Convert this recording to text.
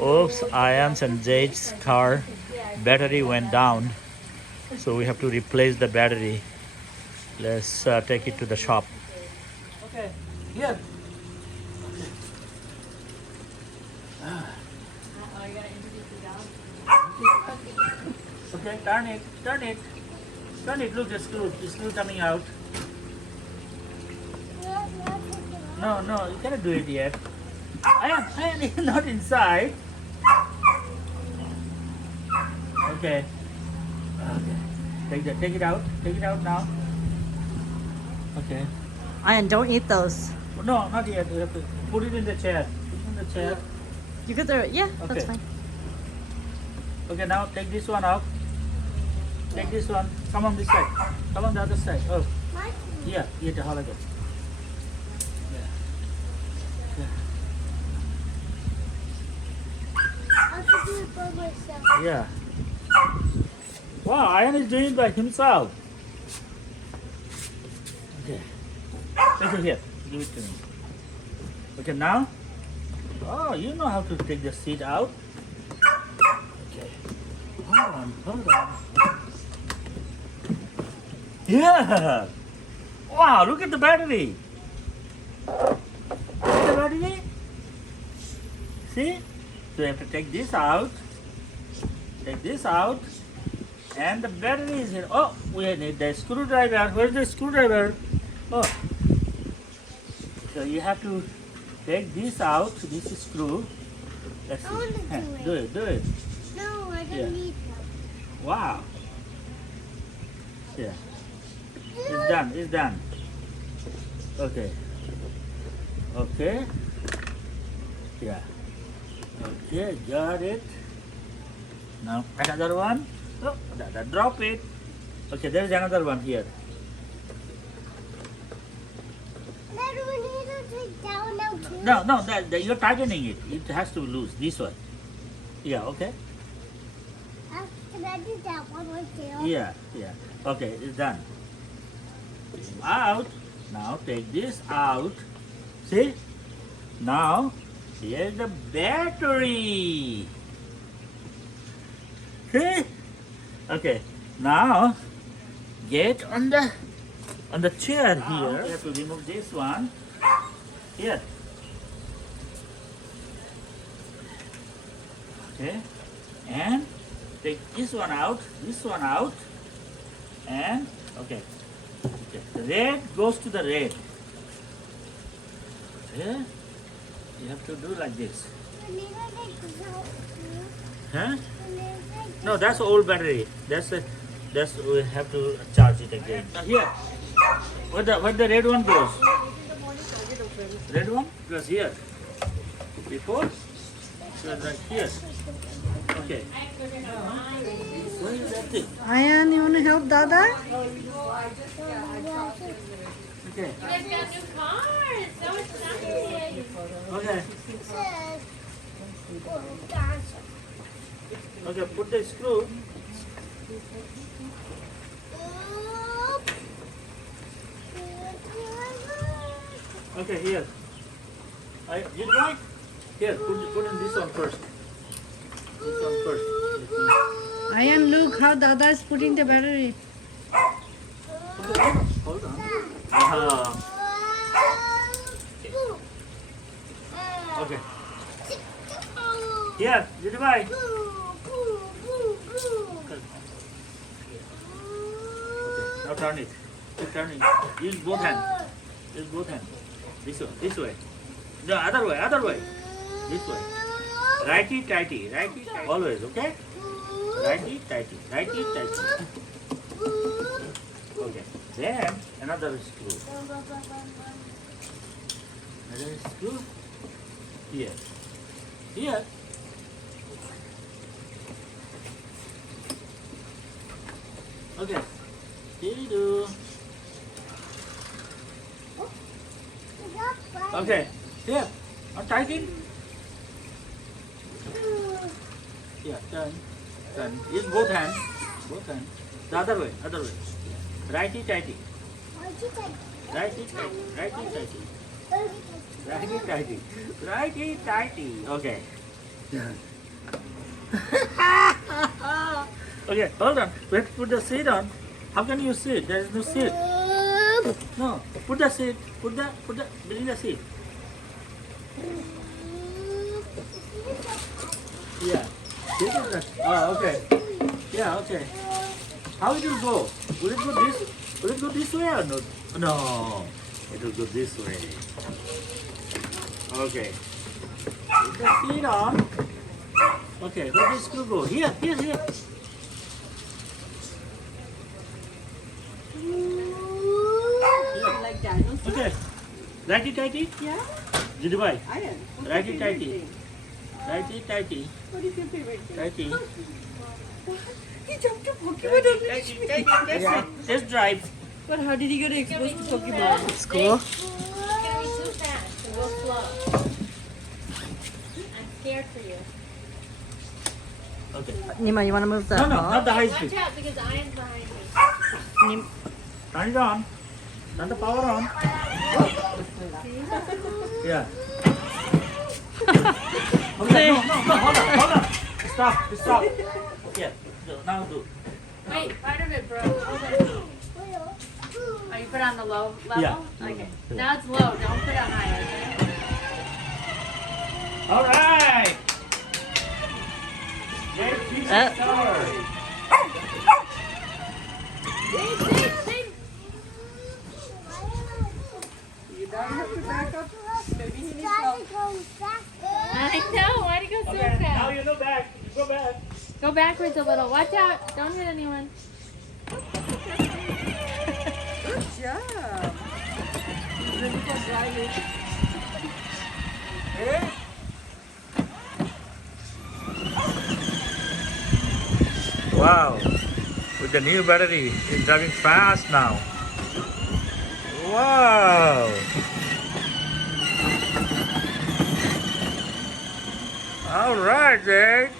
Oops, Ayaan and Zayd's car battery went down, so we have to replace the battery. Let's take it to the shop. Okay, here. Okay, turn it, turn it, turn it. Look, the screw coming out. No, no, you cannot do it yet. Ayaan is not inside. Okay. Okay. Take it out now. Okay. And don't eat those. No, not yet. You have to put it in the chair. Put it in the chair. You could throw it. Yeah, Okay. that's fine. Okay, now take this one out. Take this one. Come on this side. Come on the other side. Oh, yeah, the holiday. Yeah. Yeah. Wow, Ayaan is doing it by himself. Okay. Take it here. Give it to me. Okay, now. Oh, you know how to take the seat out. Okay. Hold on, hold on. Yeah. Wow, look at the battery. Look at the battery. See? So you have to take this out. Take this out. And the battery is here. Oh, we need the screwdriver. Where's the screwdriver? Oh. So you have to take this out. This is screw. Let's see. I want to do it. Do it. No, I don't Yeah. need that. Wow. Yeah. It's done. It's done. Okay. Okay. Yeah. Okay, got it. Now another one. Oh, drop it. Okay, there is another one here. Dad, we need to take that one out too. No, you're tightening it. It has to loose this way. Yeah, okay. Can I do that one right there? Yeah. Okay, it's done. Out. Now take this out. See? Now, here's the battery. See? Okay. Now, get on the chair here. You have to remove this one. Here. Okay. And take this one out, and okay. The red goes to the red. Okay. You have to do like this. We need to take this out too. Huh? We need to take No, that's old battery. That's we have to charge it again. Here. Where the red one goes? Red one goes here. Before? So right here. Okay. Where is that thing? Ayaan, you want to help Dada? Okay. You guys got new cars. So excited. Okay. It says, oh, gosh. Okay, put the screw. Oop. Okay, here. You right? Here, put in this one first. This one first. Ayaan, look how Dada is putting the battery. Okay, hold on. Uh-huh. Okay. Here, you divide. Now turn it. Keep turning. Use both hands. Use both hands. This way. No, other way. This way. Righty, tighty. Always, okay? Righty, tighty. Okay. Then another screw. Another screw. Here. Okay. Here you do. Okay. Here. Now tighten. Yeah, turn. Use both hands. The other way. Righty, tighty. Righty, tighty. Okay. Okay, hold on. We have to put the seat on. How can you sit? There is no seat. No, put the seat. Bring the seat. Yeah. This is the, oh, okay. Yeah, okay. How it will go? Will it go this? Will it go this way or not? No, it will go this way. Okay. Put the seat on. Okay, where does the screw go? Here. Like dinosaur? Okay. Righty-tighty? Yeah. Jidibai. Ayan. what's your Righty-tighty. favorite thing? Righty-tighty. What is your favorite thing? Righty. He jumped to Pokemon on the Okay, just drive. But how did he get exposed to Pokemon? School. It's gonna be too fast, so go slow. I'm scared for you. Okay. Nima, you want to move the No, ball? not the high Watch speed. out because Ian's behind me. Nim- Turn it on. Turn the power on. Yeah. Okay, no, hold on. Stop. Yeah, now do. Wait, part of it broke. Hold on. Oh, you put on the low level? Yeah. Okay. Now it's low. Don't put it higher, okay? All right. Get fish tower. You don't have to back up. Maybe he needs Daddy help. goes faster. I know. Why'd you go so Okay, now fast? you go back. You go back. Go backwards a little. Watch out. Don't hit anyone. Good job. He's ready for driving. Okay. Wow. With the new battery, it's driving fast now. Wow. All right, Jake.